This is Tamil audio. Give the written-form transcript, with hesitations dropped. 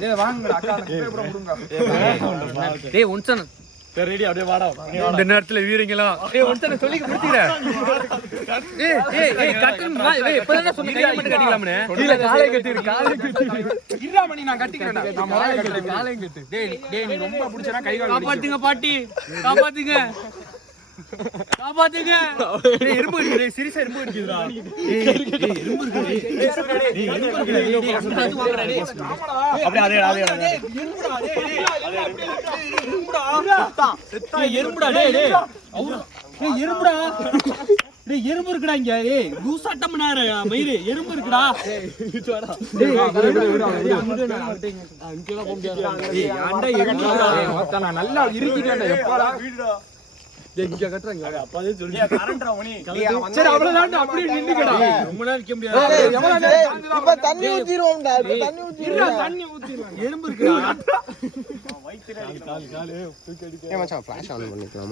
டேய் வாங்கடா அக்கா பேப்பரை முடுங்க. டேய் ஒன்சன் சரி ரெடி அப்படியே வாடா. இந்த நேரத்துல வீரங்களா டேய் ஒன்சன் சொல்லி முடிச்சிரேன். ஏய் கட்டு ஏய் இப்பதான் சொன்ன கைய மட்டும் கட்டிக்கலாம்னே. கீழ காலை கட்டிரு இருடா மணி நான் கட்டிக்கிறேன்டா. நான் மாலை கட்டு காலையும் கட்டு. டேய் நீ ரொம்ப புடிச்சனா கை கால் காப்பாத்துங்க பாட்டி காப்பாத்துங்க காப்பாத்துங்க. டேய் எறும்பு இருக்கு டேய் சீரியஸா எறும்பு இருக்குடா. டேய் எறும்பு இருக்கு டேய். டேய் எறும்பு இருக்கு டேய் காசு வாங்குறா டேய். அப்படியே அதே எறும்புடா செத்தா எறும்புடா டேய் டேய் டேய் எறும்புடா டேய் எறும்பு இருக்குடா இங்க ஏய் லூஸ் அட்டம்னாரு மயிரு எறும்பு இருக்குடா டேய் அங்கேல போக முடியாது டேய் ஆண்டா எறும்புடா மொத்த நான் நல்லா இறுக்கிட்டேன்டா எப்படா வீடுடா டேய் இங்க கட்டறங்க அப்பவே சொல்லி கரண்ட்ரா மணி சரி அவ்வளவுதான் அப்படியே நின்னுக்கடா ரொம்ப நேரம் நிக்க முடியாது இப்ப தண்ணி ஊத்திரோம்டா இப்ப தண்ணி ஊத்திரோம் தண்ணி ஊத்திடுவாங்க எறும்பு இருக்குடா வயித்துல ஏ மச்சான் ஃபிளாஷ் ஆன் பண்ணிக்கலாம்